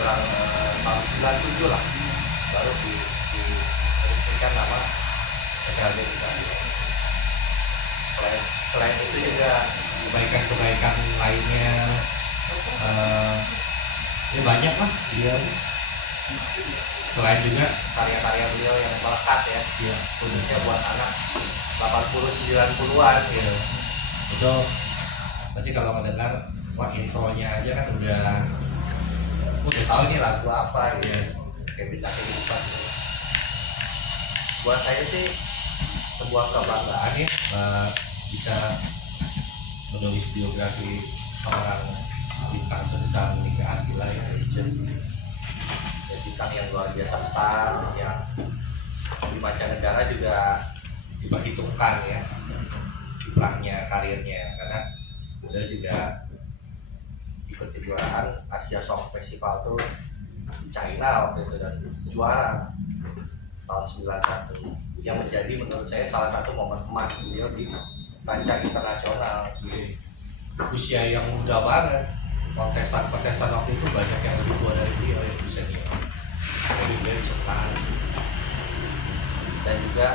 kurang tahun 97 lah baru diresmikan nama SLB kita. Selain itu juga kebaikan-kebaikan lainnya ya banyak lah dia. Selain juga karya-karya beliau yang melekat ya, iya, khususnya buat anak 80-90-an gitu. Itu pasti kalau mendengar wah intronya aja kan udah tahu ini lagu apa gitu. Yes. Kayak bisa kehidupan gitu. Buat saya sih sebuah kebanggaan ya bisa menulis biografi seorang bintang sebesar Nike Ardilla ya, bintang yang luar biasa besar yang di mancanegara juga diperhitungkan ya kiprahnya, karirnya, karena beliau juga ikut kejuaraan Asia Song Festival tuh di China waktu itu dan juara tahun 91 yang menjadi menurut saya salah satu momen emas beliau di kancah internasional di usia yang muda banget. Kontestan waktu itu banyak yang lebih tua dari beliau yang bisa dia. Jadi beliau bisa menang. Dan juga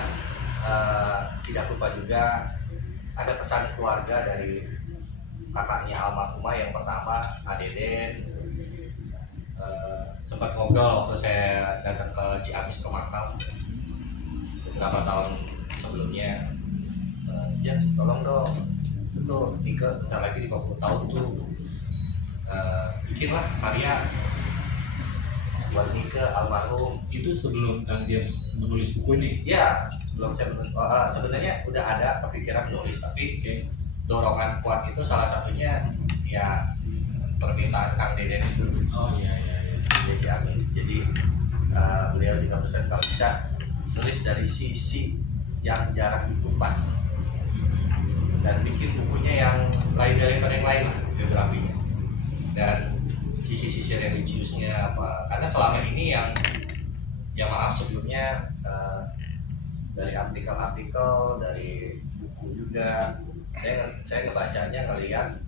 tidak lupa juga ada pesan keluarga dari kakaknya almarhumah yang pertama Adeden. Sempat ngobrol waktu saya datang ke Ciamis ke makam beberapa tahun sebelumnya. James, tolong dong, itu Nike bentar lagi 50 tahun tuh bikinlah karya buat Nike almarhum. Itu sebelum Kang James menulis buku ini? Ya, sebelum saya menulis. Sebenarnya udah ada kepikiran menulis, tapi dorongan kuat itu salah satunya ya permintaan Kang Deden itu. Oh iya. Jadi amin. Jadi beliau juga pesan kalau bisa nulis dari sisi yang jarang dikupas dan bikin bukunya yang lain daripada yang lain lah biografinya, dan sisi-sisi religiusnya apa, karena selama ini yang maaf sebelumnya dari artikel-artikel, dari buku juga saya ngebacanya ngelihat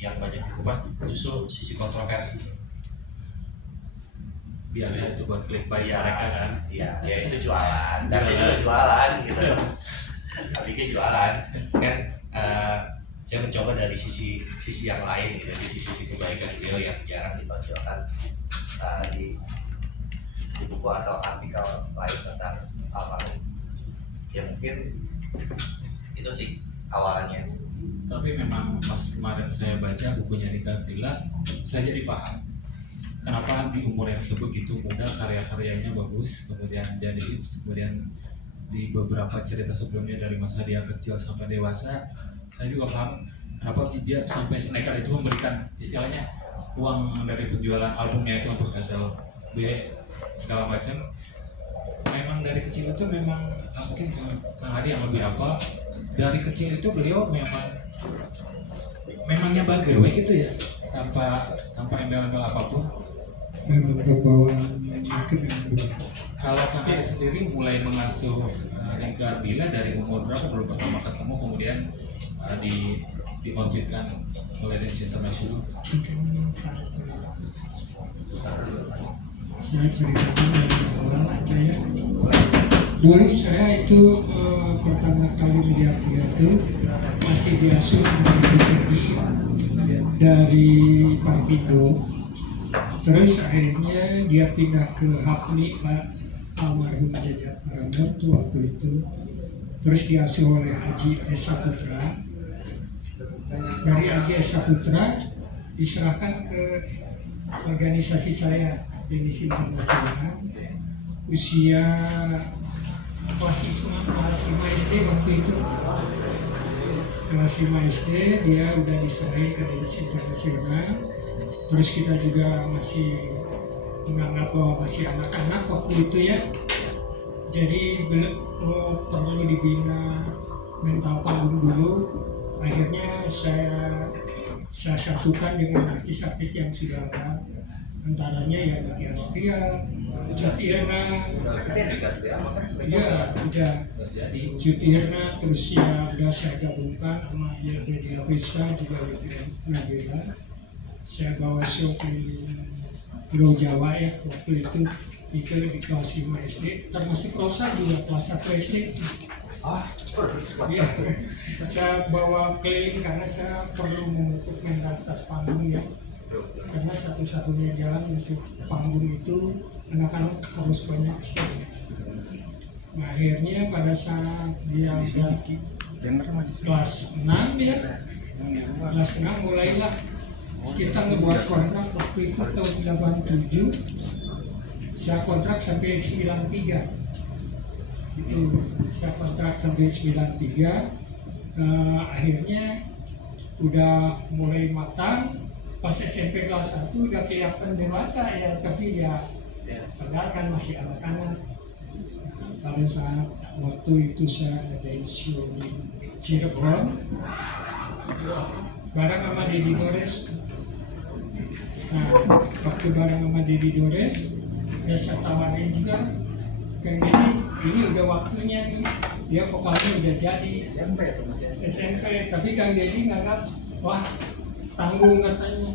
yang banyak dikupas justru sisi kontroversi. Biasa itu buat clickbait mereka kan? Iya, ya itu jualan. Dan saya juga jualan gitu. Tapi jualan kan saya mencoba dari sisi yang lain gitu, sisi kebaikan beliau yang jarang ditonjolkan di buku atau artikel lain tentang almarhum. Ya mungkin itu sih awalnya. Tapi memang pas kemarin saya baca bukunya Nike Ardilla, saya jadi paham kenapa di umur yang sebegitu muda karya-karyanya bagus, kemudian jadi hits, kemudian di beberapa cerita sebelumnya dari masa dia kecil sampai dewasa, saya juga paham kenapa dia sampai senekat itu memberikan istilahnya uang dari penjualan albumnya itu untuk SLB segala macam. Memang dari kecil itu memang mungkin Kang Hadi yang lebih hafal, dari kecil itu beliau memang nyebar gawe gitu ya, tanpa embel-embel apapun. Memang kebawaannya itu Kalau Kang Hadi sendiri mulai mengasuh Nike Ardilla dari umur berapa belum pertama ketemu, kemudian diorbitkan oleh Dance International? Saya ceritakan dari awal aja ya. Dulu saya itu pertama kali melihat dia itu masih diasuh dari Pak Pindo. Terus akhirnya dia pindah ke Hapni Pak almarhum Jajat Pramono waktu itu. Terus diasuh oleh Haji Esa Putra. Dari Haji Esa Putra diserahkan ke organisasi saya, Dance International. Usia masih kelas 5 SD waktu itu. Kelas 5 SD dia udah diserahin ke Dance International. Terus kita juga masih menganggap bahwa masih anak-anak waktu itu ya. Jadi perlu dibina mental panggung dulu. Akhirnya saya satukan dengan artis-artis yang sudah ada. Antaranya ya Bagi Astria, Jutirna, ya udah Jutirna, terus ya udah saya gabungkan sama ya Media Vista juga Nabila. Saya bawa show keliling Pulau Jawa ya waktu itu di kelas 5 SD, termasuk Rosa juga kelas 1 SD. Iya, saya bawa keliling karena saya perlu membentuk mentalitas panggung ya. Karena satu-satunya jalan untuk panggung itu anak-anak harus banyak istirahat. Nah, akhirnya pada saat dia udah kelas 6 ya, kelas 6 mulailah kita ngebuat kontrak waktu itu tahun 87. Saya kontrak sampai 93. Itu saya kontrak sampai 93. Akhirnya udah mulai matang. Pas SMP kelas 1 udah kelihatan dewasa ya, tapi ya padahal kan masih anak-anak. Pada saat waktu itu saya ada isu di Cirebon bareng sama Dedi Dores. Nah, waktu bareng sama Dedi Dores, ya saya tawarin juga, kayak gini, ini udah waktunya nih. Dia vokalnya udah jadi SMP, tapi Kang Dedi nganggap, wah tanggung katanya.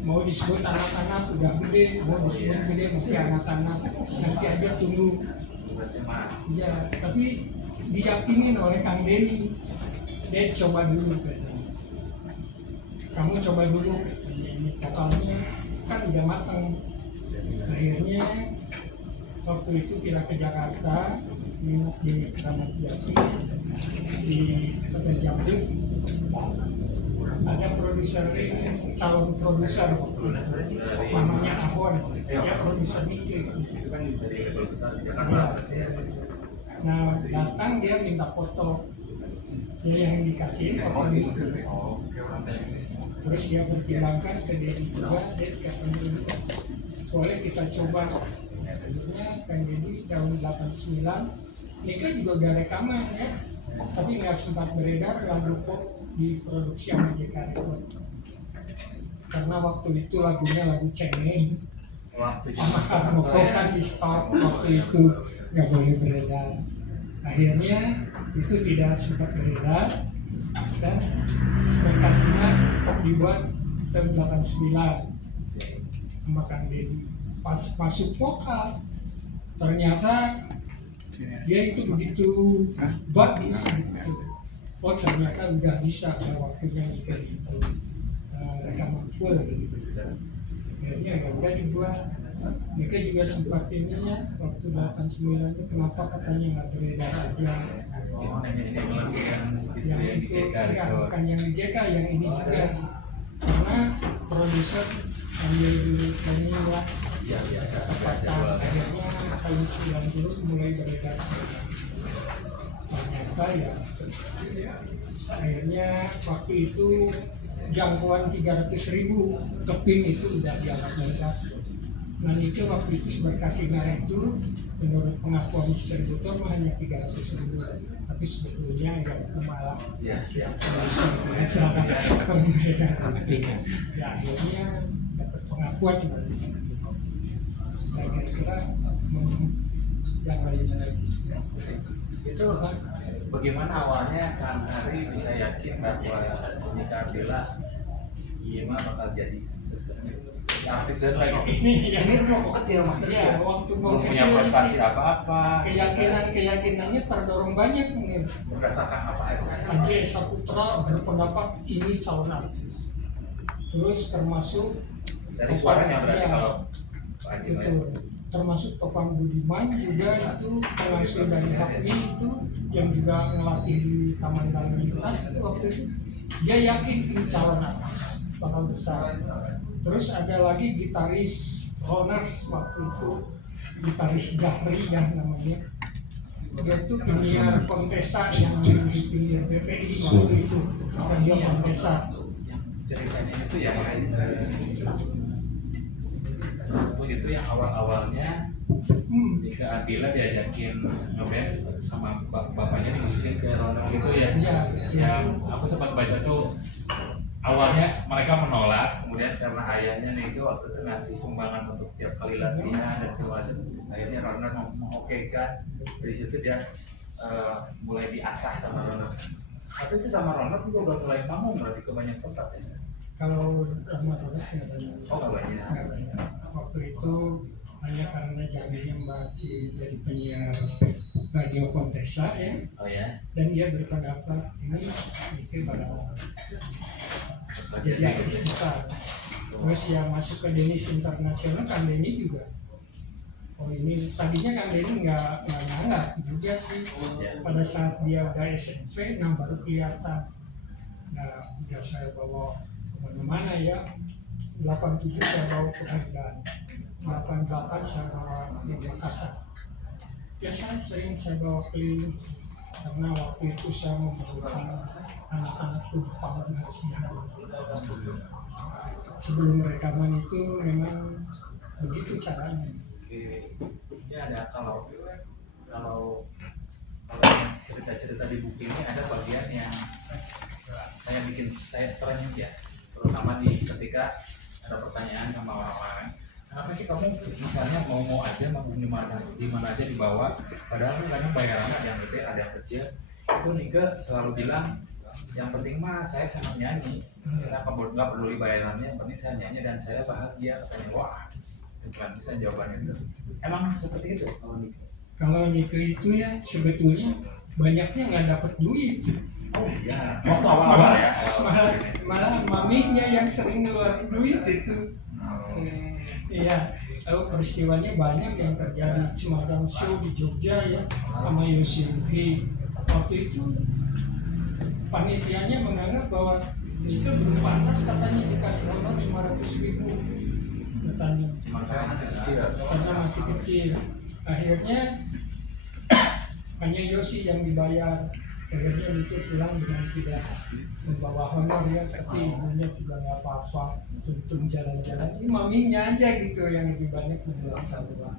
Mau disebut anak-anak udah gede, mau disebut gede masih anak-anak. Nanti aja tunggu. Ya, tapi diyakinin oleh Kang Dedi. Dia coba dulu katanya. Kamu coba dulu, ini vokalnya kan udah matang. Akhirnya waktu itu kita ke Jakarta, di Kramat Jati, di Kota Jambi. Ada produser, calon produser namanya Ahon, dia produser Nike. Nah, datang dia minta foto, dia yang dikasih foto itu. Terus dia pertimbangkan ke Dedi juga, dia dikatakan dulu, boleh kita coba. Akhirnya Kang Dedi tahun 89, Nika juga udah rekaman ya, tapi nggak sempat beredar lagu pop diproduksi sama JK Record. Karena waktu itu lagunya lagu cengeng, sama Karmoko kan di stop waktu itu nggak boleh beredar. Akhirnya itu tidak sempat beredar dan ekspektasinya dibuat tahun 89 sama Kang Dedi. Pas masuk vokal ternyata dia itu begitu bagus gitu. Oh ternyata udah bisa pada waktunya gitu rekaman full gitu. Akhirnya ya udah dibuat. Mereka juga sempat ininya waktu 89 itu kenapa katanya nggak beredar aja. Yang itu enggak, bukan yang di JK, yang ini juga. Karena produser ambil dulu kami lah. Tepatnya akhirnya tahun 90 mulai beredar. Ternyata ya akhirnya waktu itu jangkauan 300.000 keping itu udah dianggap beredar. Nah itu waktu itu berkasih merah itu menurut pengakuan distributor hanya 300.000, tapi sebetulnya enggak itu malah ya akhirnya dapat pengakuan dari distributor. Saya kira yang lain lagi. Itu bagaimana awalnya Kang Hari bisa yakin bahwa Nika Ardila iya mah bakal jadi artis lagi? Ini rokok kecil mah Ya, waktu belum punya prestasi apa-apa. Keyakinannya terdorong banyak nih. Berdasarkan apa aja? Haji Esa Putra berpendapat ini calon artis. Terus termasuk Dari suaranya berarti ya, kalau Pak Haji itu termasuk Topan Budiman juga itu pengasuh dari Hakmi itu yang juga ngelatih di Taman dan Lintas itu waktu itu dia yakin ini calon artis bakal besar. Terus ada lagi gitaris Honors waktu itu, gitaris Jahri ya namanya. Dia itu penyiar Kontesa yang dipilih BPI waktu itu, radio Kontesa. ceritanya itu ya itu yang awal-awalnya Nika Ardila diajakin ngeband sama bapaknya dimasukin ke ronde gitu ya. Yang aku sempat baca tuh awalnya mereka menolak, kemudian karena ayahnya nih itu waktu itu ngasih sumbangan untuk tiap kali latihan dan segala macam, akhirnya Ronald mengokekan. Dari situ dia mulai diasah sama Ronald. Tapi itu sama Ronald juga udah mulai panggung berarti ke banyak tempat ya. Kalau sama Honors nggak banyak. Oh nggak banyak. Nggak banyak. Waktu itu itu hanya karena zamannya masih jadi penyiar radio Kontesa ya, Oh ya. dan dia berpendapat ini pada jadi artis besar. Terus yang masuk ke Denis Internasional, Kang Denny juga. Oh ini tadinya Kang Denny nggak nganggap juga sih. Pada saat dia udah SMP, nah baru kelihatan. Nah udah saya bawa kemana-mana ya. 87 saya bawa ke Medan, 88 saya bawa di Makassar. Biasanya sering saya bawa keliling karena waktu itu saya membutuhkan anak-anak Jepang harus dihadir. Sebelum rekaman itu memang begitu caranya. Oke. Ya ada kalau cerita-cerita di buku ini ada bagian yang saya ternyut ya, terutama ketika ada pertanyaan sama orang-orang, kenapa sih kamu misalnya mau aja mau di mana aja dibawa, padahal kadang bayarannya ada yang gede ada yang kecil. Itu Nike selalu bilang yang penting mah saya senang nyanyi, saya nggak peduli bayarannya, yang penting saya nyanyi dan saya bahagia. Katanya wah itu kan bisa jawabannya itu. Emang seperti itu kalau Nike? Kalau Nike itu ya sebetulnya banyaknya nggak dapat duit. Oh iya, waktu awal-awal ya. Malah maminya yang sering ngeluarin duit itu. Iya, lalu peristiwanya banyak yang terjadi, semacam show di Jogja ya sama Yosi. Waktu itu panitianya menganggap bahwa itu belum pantas, katanya dikasih honor 500.000 katanya. Makanya masih kecil. Karena masih kecil. Akhirnya hanya Yosi yang dibayar. Akhirnya itu pulang dengan tidak membawa honor ya, tapi ibunya juga nggak apa-apa, tuntung jalan-jalan. Ini maminya aja gitu yang lebih banyak mengeluarkan uang.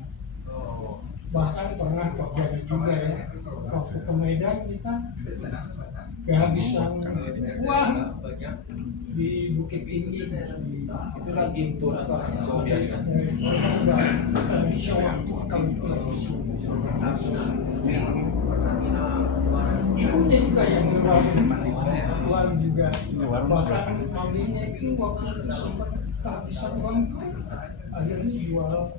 Bahkan pernah terjadi juga ya, waktu ke Medan kita kehabisan uang di Bukit Tinggi. Itu lagi tour atau hanya show biasa? Di show waktu ibunya juga yang ngeluarin uang juga. Bahkan maminya itu waktu itu sempat kehabisan uang, akhirnya jual.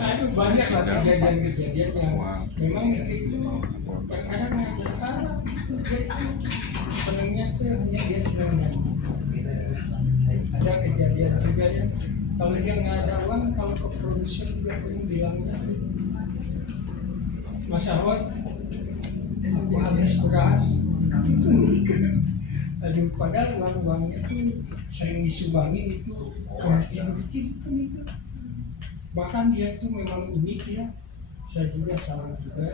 Aduh banyak lah kejadian-kejadian yang memang itu terkadang ada dia itu senangnya tuh hanya dia senangnya. Ada kejadian juga ya, kalau dia nggak ada uang, kalau ke produser juga pun bilangnya Mas Arwan, aku habis beras itu nikah. Aduh, padahal uang-uangnya tuh sering disumbangin itu ke masjid-masjid itu nikah. Bahkan dia tuh memang unik ya. Saya juga sama juga,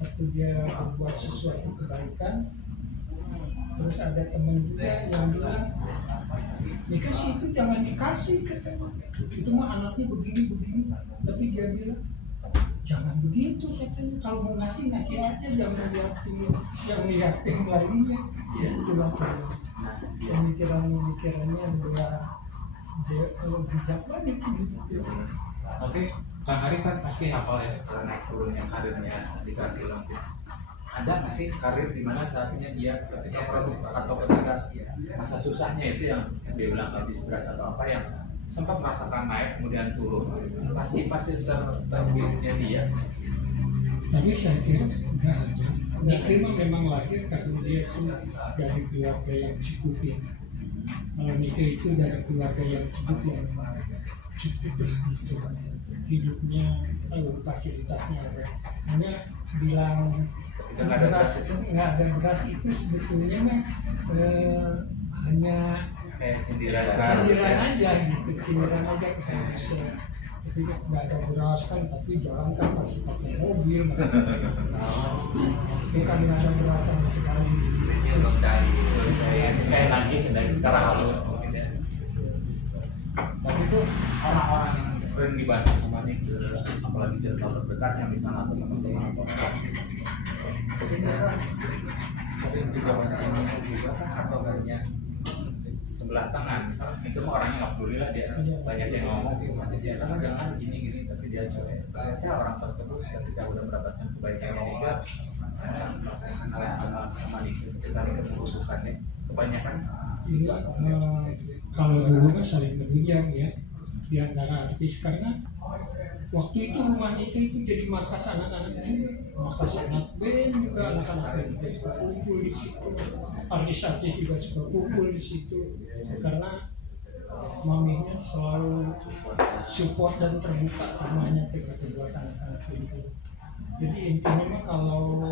waktu dia membuat sesuatu kebaikan, terus ada teman juga yang bilang, nikah sih itu jangan dikasih, katanya. Itu mah anaknya begini-begini, tapi dia bilang jangan begitu, katanya. Kalau mau ngasih aja, jangan lihat yang lainnya. Itulah pemikirannya dia kalau bijak banget gitu. Oke, Kang Ari kan pasti hafal ya karena naik turunnya karirnya di film. Ada nggak sih karir di mana saatnya dia ketika produk atau ketika masa susahnya itu yang dia bilang habis beras atau apa yang sempat merasakan naik kemudian turun, pasti terburuknya dia. Tapi saya kira enggak ada. Nike memang lahir karena dia itu dari keluarga yang cukup ya. Kalau Nike itu dari keluarga yang cukup lah gitu. Hidupnya fasilitasnya ada. Hanya bilang nggak ada beras itu sebetulnya mah hanya Kayak sindiran aja gitu, sindiran aja ke produser. Tapi nggak ada beras kan, tapi jalan kan masih pakai mobil. Bukan nggak ada beras sama sekali. kayak lagi dari sekarang halus mungkin ya. Tapi itu orang-orang yang sering dibantu sama nih, apalagi circle terdekat yang misalnya atau teman-teman atau sering juga banyak yang juga kan atau banyak sebelah tangan itu mah orangnya nggak peduli lah, dia banyak yang ngomong gitu sih, karena jangan gini tapi dia cuek. Ternyata orang tersebut ketika udah mendapatkan kebaikan yang juga sama nih ketika keburukannya kebanyakan ini kalau dulu kan saling berbincang ya di antara artis, karena waktu itu rumah itu jadi markas anak-anak juga, markas anak band juga, anak-anak band juga suka kumpul di situ, artis-artis juga suka kumpul di situ, karena maminya selalu support dan terbuka rumahnya buat anak-anak itu. Jadi intinya mah kalau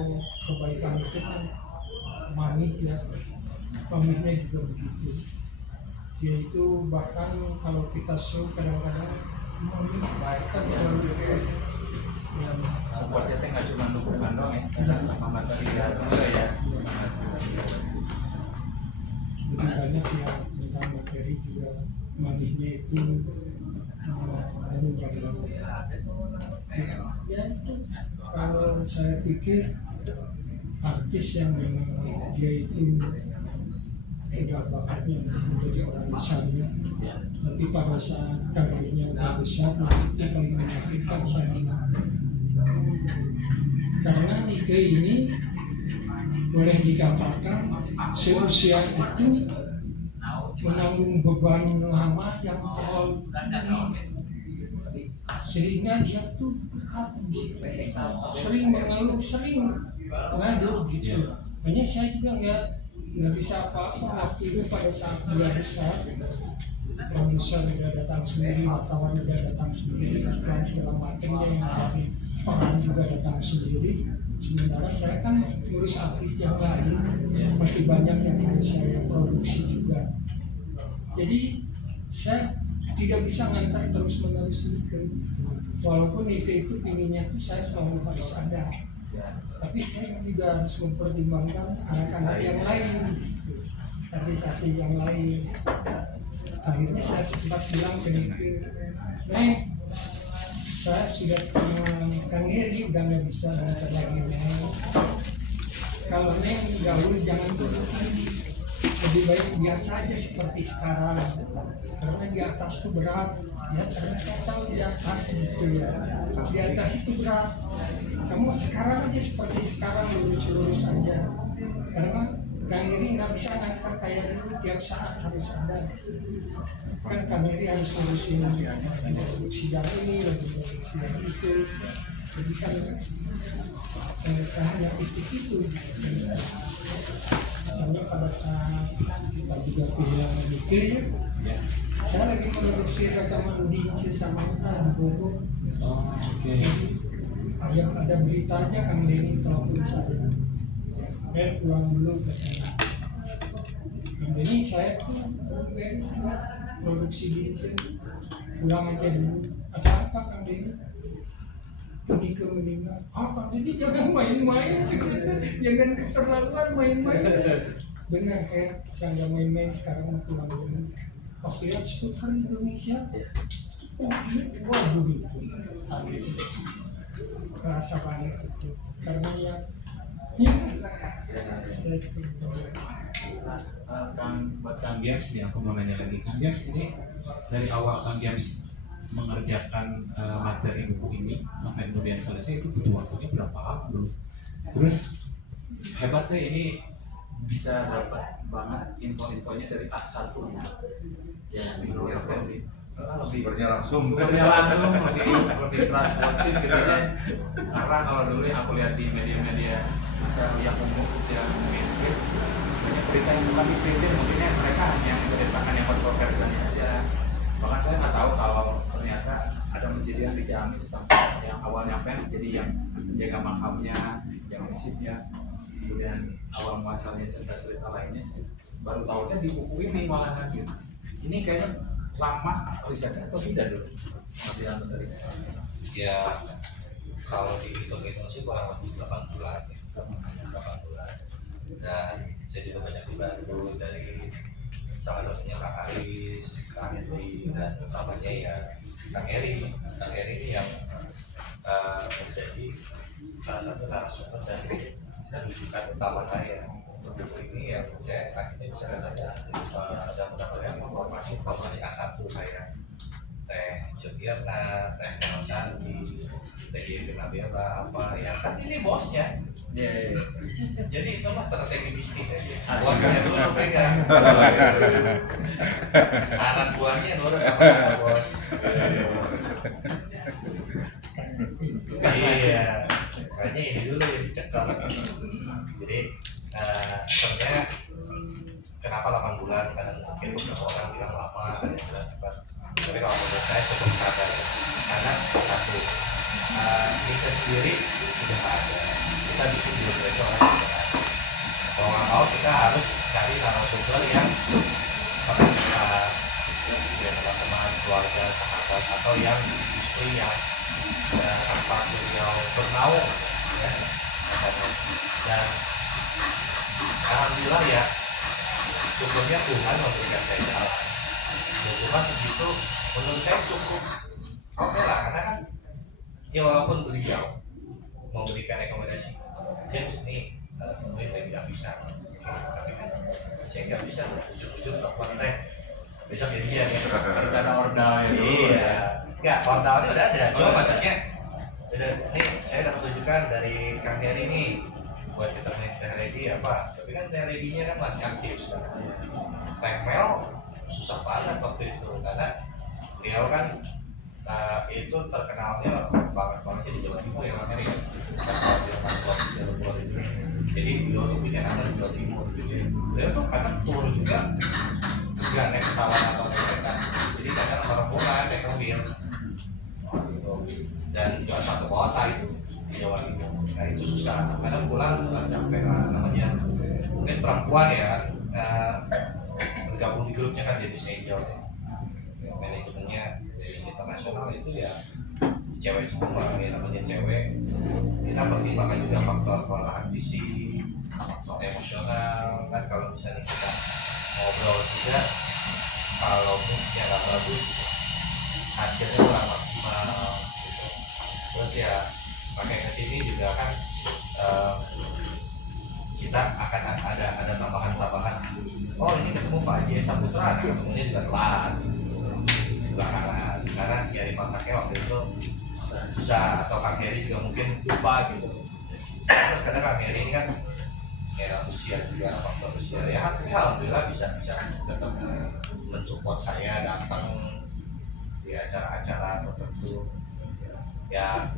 kebaikan itu kan mami ya, maminya juga begitu. Dia itu bahkan kalau kita show kadang-kadang mami baik kan selalu gitu. Supportnya teh nggak cuma dukungan doang ya, kita sama material juga ya. Lebih banyak ya tentang materi juga, maminya itu menjaga. Ya itu kalau saya pikir artis yang memang dia itu sudah bakatnya menjadi orang besarnya, tapi pada saat karirnya udah besar, itu paling menyakitkan saya. Karena Nike ini boleh dikatakan seusia itu menanggung beban Muhammad yang terlalu tinggi, sehingga dia tuh sering mengeluh, sering ngadu gitu. Hanya saya juga nggak bisa apa-apa waktu itu pada saat dia besar. Produser udah datang sendiri, wartawan udah datang sendiri, iklan segala macamnya yang menjadi peran juga datang sendiri. Sementara saya kan ngurus artis yang lain, masih banyak yang harus saya produksi juga. Jadi saya tidak bisa ngantar terus-menerus itu. Walaupun itu pinginnya itu saya selalu harus ada. Tapi saya juga harus mempertimbangkan anak-anak yang lain, artis-artis yang lain. Akhirnya saya sempat bilang ke Nike, Neng, saya sudah Kang Heri udah nggak bisa ngantar lagi, Neng. Kalau Neng gaul jangan turun tinggi, lebih baik biasa aja seperti sekarang. Karena di atas itu berat, ya karena saya tahu di atas gitu ya. Di atas itu berat. Kamu sekarang aja seperti sekarang, lurus-lurus aja. Karena Kang Heri nggak bisa ngantar kayak dulu tiap saat harus ada. Kan Kang Heri harus ngurusin sidang ini, sidang itu. Jadi kan hanya itu. Karena pada saat kita juga punya mikir ya, saya lagi produksi rekaman di Cisamanta di Bogor. Oh, oke. Yang ada beritanya Kang Denny telepon saya. Saya pulang dulu ke sana. Kang Denny, saya tuh produksi di sini. Pulang aja dulu. Ada apa Kang Denny? Nike meninggal. Kang Denny jangan main-main, jangan keterlaluan main-main. Benar kayak saya nggak main-main sekarang mau pulang dulu. Pas lihat seputar Indonesia, waduh gitu. Rasa banget itu. Karena ya Buat Kang James nih, aku mau nanya lagi. Kang James ini dari awal Kang James mengerjakan materi buku ini sampai kemudian selesai itu butuh waktunya berapa lama dulu? Terus hebatnya ini bisa dapat banget info-infonya dari A1 ya, lebih langsung lebih transportif gitu ya. Karena kalau dulu yang aku lihat di media-media masa yang umum yang mainstream, banyak berita yang bukan diprintir, mungkinnya mereka hanya menceritakan yang kontroversialnya aja. Bahkan saya nggak tahu kalau ternyata ada masjid yang di Ciamis yang awalnya fan jadi yang menjaga makamnya, yang masjidnya, kemudian awal muasalnya cerita-cerita lainnya baru tahunya di buku ini malahan gitu. Ini kayaknya lama risetnya atau tidak dulu? Ya kalau dihitung-hitung sih kurang lebih 8 bulan ya. 8 bulan. Dan saya juga banyak dibantu dari salah satunya Kak Aris, Kak Henry, dan utamanya ya Kang Heri. Kang Heri ini yang menjadi salah satu narasumber dari rujukan utama saya untuk buku ini, yang saya akhirnya bisa katanya dan mudah-mudahan informasi A1 saya Teh Jodiarna, Teh Nonandi, Teh Nabila apa ya kan ini bosnya Iya. Jadi itu mah strategi bisnis aja. Ah, Bosnya dulu pegang. Anak buahnya nurut sama kata bos. Iya. Makanya ini dulu yang dicekal. Jadi sebenarnya kenapa 8 bulan? Karena mungkin beberapa orang bilang lama, ada yang bilang cepat. Tapi kalau menurut saya cukup sabar ya. Karena satu, kita sendiri sudah ada. Kita bikin dulu mereka orang sudah ada. Kalau nggak mau kita harus cari narasumber yang kapasitas, ya teman-teman, keluarga, sahabat, atau yang istri yang tanpa beliau bernaung, ya. Dan alhamdulillah ya, syukurnya Tuhan memberikan saya jalan. Ya cuma segitu, menurut saya cukup oke lah, karena kan ya walaupun beliau memberikan rekomendasi, James ini mungkin saya tidak bisa, tapi kan saya nggak bisa ujung-ujung telepon teh besok dia ya. Rencana ordal ya. Iya, nggak ordalnya udah ada, cuma maksudnya udah nih saya dapat rujukan dari Kang Heri nih buat kita punya Teh Lady apa, tapi kan Teh Lady-nya kan masih aktif sekarang. Temel susah banget waktu itu karena beliau kan itu terkenalnya banget di Jawa Timur ya Kang Heri ya. Kalau dia masuk waktu Jawa Timur itu, jadi beliau tuh punya nama di Jawa Timur. Jadi beliau tuh kadang tur juga nggak naik pesawat atau naik kereta, jadi kadang rombongan naik mobil gitu. Dan nggak satu kota itu di Jawa Timur. Nah itu susah, kadang pulang capek lah namanya. Mungkin perempuan ya bergabung di grupnya kan jadi senior ya. Manajemennya dari internasional itu ya cewek semua ya, namanya cewek. Kita pertimbangkan juga faktor kelelahan fisik, faktor emosional kan. Kalau misalnya kita ngobrol juga, kalau moodnya nggak bagus, hasilnya kurang maksimal gitu. Terus ya pakai kesini juga kan kita akan ada tambahan. Oh ini ketemu Pak Haji Saputra, ketemunya juga telat belakangan karena ya dikontaknya waktu itu susah, atau Kang Heri juga mungkin lupa gitu. Karena Kang Heri ini kan ya usia juga, faktor usia ya, tapi alhamdulillah bisa tetap mensupport saya datang di acara-acara tertentu. Ya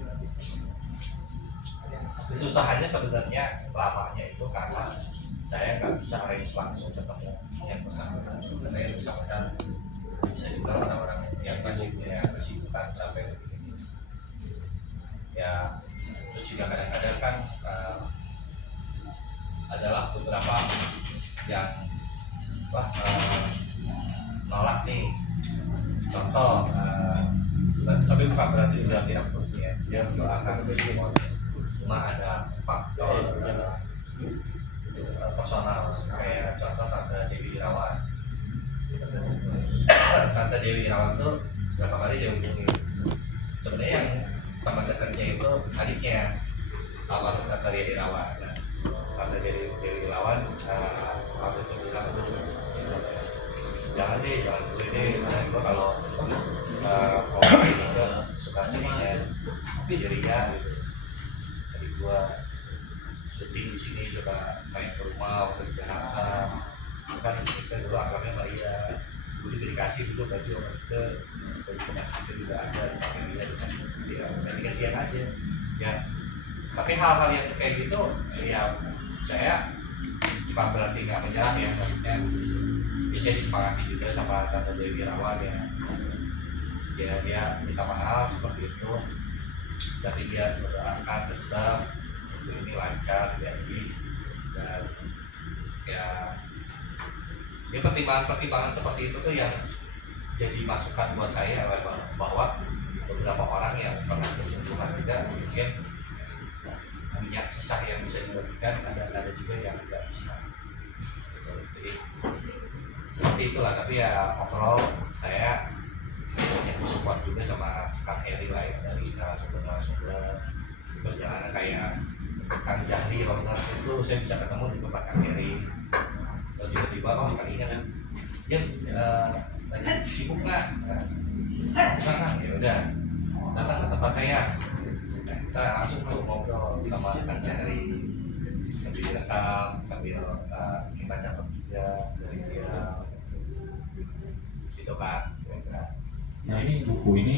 kesusahannya sebenarnya lamanya itu karena saya nggak bisa arrange langsung ketemu yang bersangkutan, karena yang bersangkutan bisa juga orang-orang yang masih punya kesibukan sampai detik ini. Ya terus juga kadang-kadang kan adalah beberapa yang nolak nih, contoh tapi bukan berarti sudah tidak berarti ya, dia mendoakan cuma ada faktor personal kayak contoh Tante Dewi Irawan. Tante Dewi Irawan tuh berapa kali dia hubungi, sebenarnya yang teman dekatnya itu adiknya almarhum Tante Dewi Irawan. Tante Dewi Irawan waktu itu bilang tuh jangan gue deh, gue kalau mau ini ke suka jadinya Syria gitu. Tadi gue syuting di sini suka main ke rumah waktu di Jakarta, kan kita dulu akrabnya Maria, dulu dikasih dulu baju bekas itu juga ada, dipakai dia dikasih dia ganti-gantian aja ya. Tapi hal-hal yang kayak gitu ya saya bukan berarti nggak menyerah ya, maksudnya saya disepakati juga sama Tante Dewi Irawan ya. Dia minta maaf seperti itu, tapi dia berdoakan tetap ini lancar jadi, dan ya pertimbangan seperti itu tuh yang jadi masukan buat saya bahwa beberapa orang yang pernah kesembuhan juga mungkin punya kisah yang bisa dibagikan, ada juga yang tidak bisa. Jadi seperti itulah, tapi ya overall saya banyak support juga sama Kang Heri lah ya, dari narasumber perjalanan kayak Kang Jahri Rounders itu saya bisa ketemu di tempat Kang Heri. Lalu tiba-tiba kalinya kan tanya sibuk nggak? Kan ya udah datang ke tempat saya. Kita langsung tuh ngobrol sama Kang Jahri. direkam sambil kita catat juga dari dia gitu kan kira-kira. Nah ini buku ini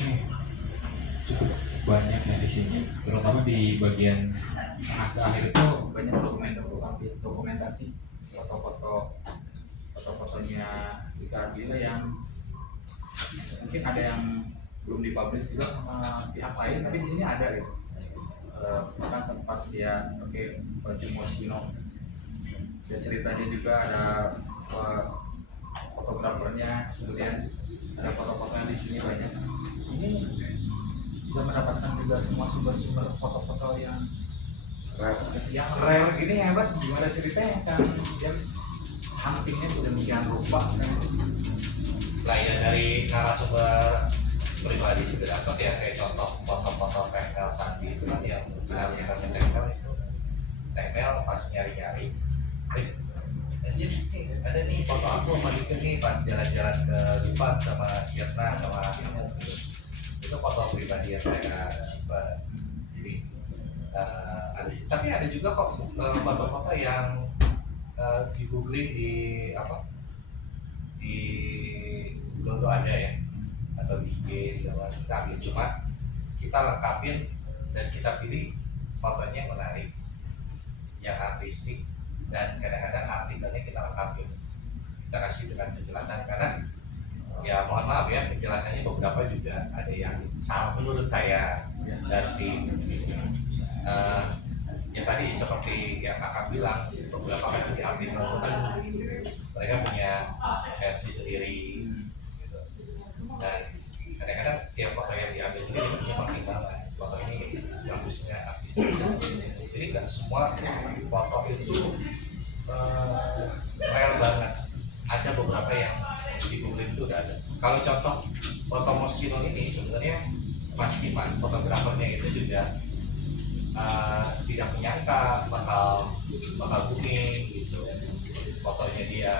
cukup banyak ya isinya, terutama di bagian tengah ke akhir itu banyak dokumentasi fotonya Ika Ardila yang mungkin ada yang belum dipublish juga sama pihak lain, tapi di sini ada ya. Bahkan pas dia baju Moschino dan ceritanya juga ada fotografernya, kemudian ada foto-fotonya di sini banyak. Ini bisa mendapatkan juga semua sumber-sumber foto-foto yang rare gini ya, Bang. Gimana ceritanya kan James huntingnya sedemikian rupa kan? Lah ya dari narasumber pribadi juga dapat ya, kayak contoh foto-foto tempel Sandi itu kan yang kita tempel itu tempel pas nyari-nyari anjir ada nih foto aku sama itu nih pas jalan-jalan ke Dubai sama Vietnam sama itu foto pribadi yang saya simpan. Jadi ada, tapi ada juga kok foto-foto yang di googling di di Google tuh ada ya, atau di IG segala macam kita ambil, cuma kita lengkapin dan kita pilih fotonya yang menarik, yang artistik, dan kadang-kadang artikelnya kita lengkapin, kita kasih dengan penjelasan, karena ya mohon maaf ya penjelasannya beberapa juga ada yang salah menurut saya dan tim ya tadi seperti yang kakak bilang, beberapa kan di artikel itu kan mereka punya versi sendiri gitu. Dan kadang-kadang tiap foto yang diambil ini punya pertimbangan, foto ini bagusnya artistik, jadi nggak semua foto itu real banget, ada beberapa yang di Google itu udah ada. Kalau contoh foto Moschino ini sebenarnya Mas Iman fotografernya itu juga tidak menyangka bakal booming gitu fotonya dia.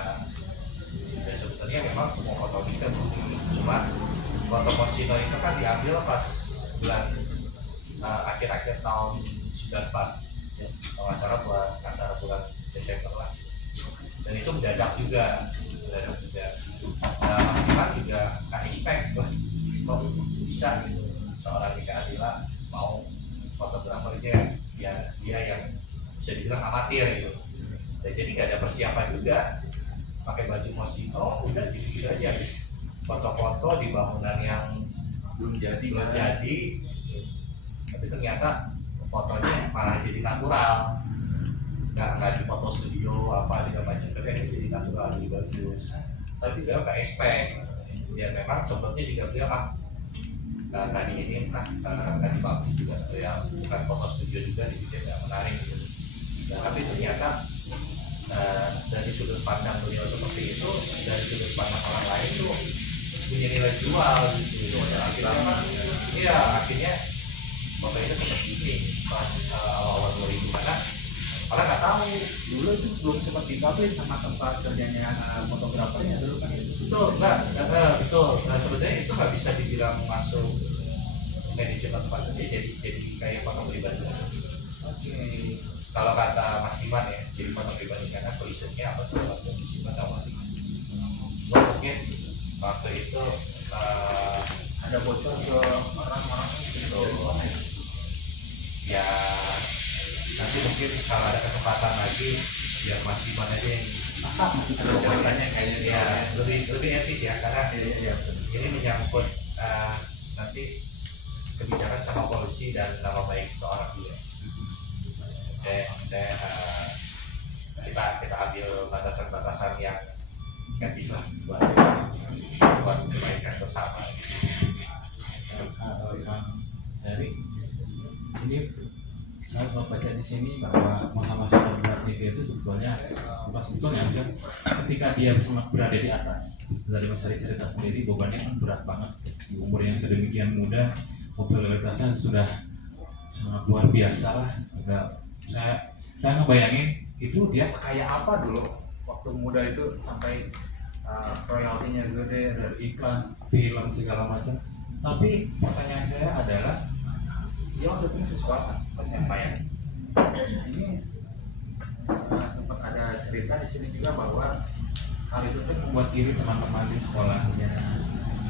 Dan sebenarnya memang semua foto kita booming, cuma foto Moschino itu kan diambil pas bulan akhir-akhir tahun 94 ya, kalau nggak salah antara bulan Desember lah, dan itu mendadak juga. Mas Iman juga nggak expect kok bisa gitu seorang Ika Ardila mau fotografernya ya dia yang bisa dibilang amatir gitu. Dan jadi nggak ada persiapan juga, pakai baju Moschino udah gitu aja foto-foto di bangunan yang belum jadi, tapi ternyata fotonya malah jadi natural, nggak di foto studio apa segala macam, tapi jadi natural, lebih bagus. Tapi dia nggak expect ya, memang sebetulnya juga beliau tadi ini tadi bagus juga ya, bukan foto studio juga dibikin yang menarik gitu. Dan tapi ternyata dari sudut pandang beliau seperti itu, dari sudut pandang orang lain tuh punya nilai jual gitu. Dan akhirnya foto itu tetap booming pas awal-awal 2000 mana orang nggak tahu dulu itu belum sempat dipublish sama tempat kerjanya fotografernya dulu kan itu. Betul, betul. Nah sebenarnya itu nggak bisa dibilang masuk manajemen tempat kerja, jadi kayak foto pribadi. Oke. Kalau kata Mas Iman ya, jadi foto pribadi karena tulisannya apa segala macam disimpan sama. Mungkin waktu itu ada bocor ke orang-orang gitu. Ya nanti mungkin kalau ada kesempatan lagi biar Mas Iman aja yang ceritanya kayaknya ya lebih etis ya, karena ini menyangkut nanti kebijakan sama polisi dan nama baik seorang dia. Kita ambil batasan-batasan yang etis lah buat kebaikan bersama. Dari ini saya sempat baca di sini bahwa masa-masa terberatnya dia itu sebetulnya bukan sebetulnya aja, ketika dia berada di atas. Dari Mas Hari cerita sendiri bebannya kan berat banget di umur yang sedemikian muda, popularitasnya sudah sangat luar biasa lah. Saya ngebayangin itu dia sekaya apa dulu waktu muda itu sampai royaltinya gede dari iklan, film segala macam. Tapi pertanyaan saya adalah dia waktu itu sesuatu pas yang bayang ini sempat ada cerita di sini juga bahwa hal itu tuh membuat iri teman-teman di sekolahnya,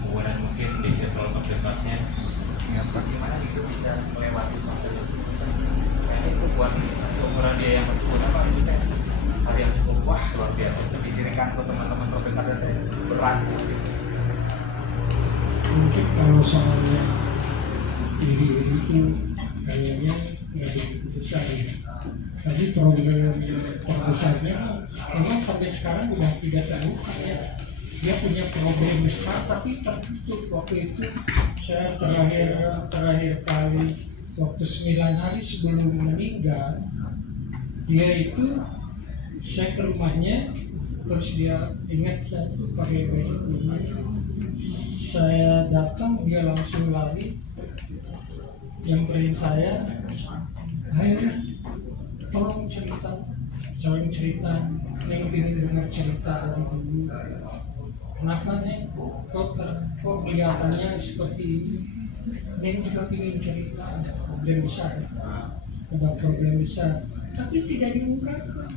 kemudian mungkin di circle terdekatnya, ya bagaimana itu bisa melewati fase tersebut. Nah itu buat seumuran dia yang masih muda, Pak, itu kan hal yang cukup wah luar biasa itu disirikan ke teman-teman terdekat dan berat gitu. Mungkin kalau soalnya iri itu kayaknya nggak begitu besar ya. Tapi problem terbesarnya memang sampai sekarang udah tidak terbuka ya. Dia punya problem besar tapi tertutup. Waktu itu saya terakhir kali waktu 9 hari sebelum meninggal, dia itu saya ke rumahnya, terus dia ingat saya tuh pakai baju kuning. Saya datang, dia langsung lari, nyamperin saya, ayo tolong cerita, Neng ingin dengar cerita dari dulu. Kenapa Neng? Kok kelihatannya seperti ini? Neng juga ingin cerita, ada problem besar, tapi tidak diungkapkan.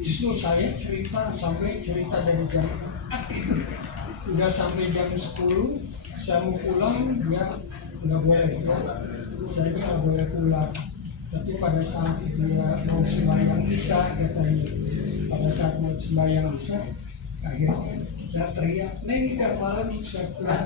Justru saya cerita dari jam itu. Udah sampai jam 10, saya mau pulang, dia nggak boleh saya nggak boleh pulang. Tapi pada saat dia mau sembahyang isya, katanya, pada saat mau sembahyang isya, akhirnya saya teriak, Neng udah malam, saya pulang.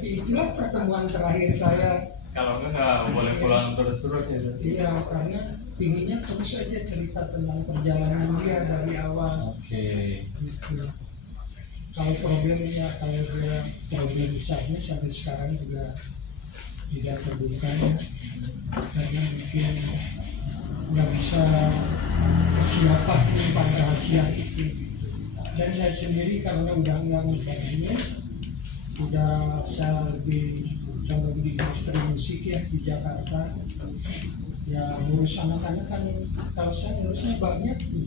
Itulah pertemuan terakhir saya. Kalau nggak boleh pulang terus-terus ya. Iya, karena pinginnya terus aja cerita tentang perjalanan dia dari awal. Oke. Gitu. Kalau problemnya, kalau dia problem besarnya sampai sekarang juga tidak terbuka ya. Karena mungkin nggak bisa siapa menyimpan rahasia itu. Dan saya sendiri karena udah nggak membandingnya, udah saya lebih coba di industri musik ya di Jakarta. Ya ngurus anak-anak kan, kalau saya ngurusnya banyak tuh.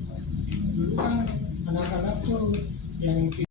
Dulu kan anak-anak tuh yang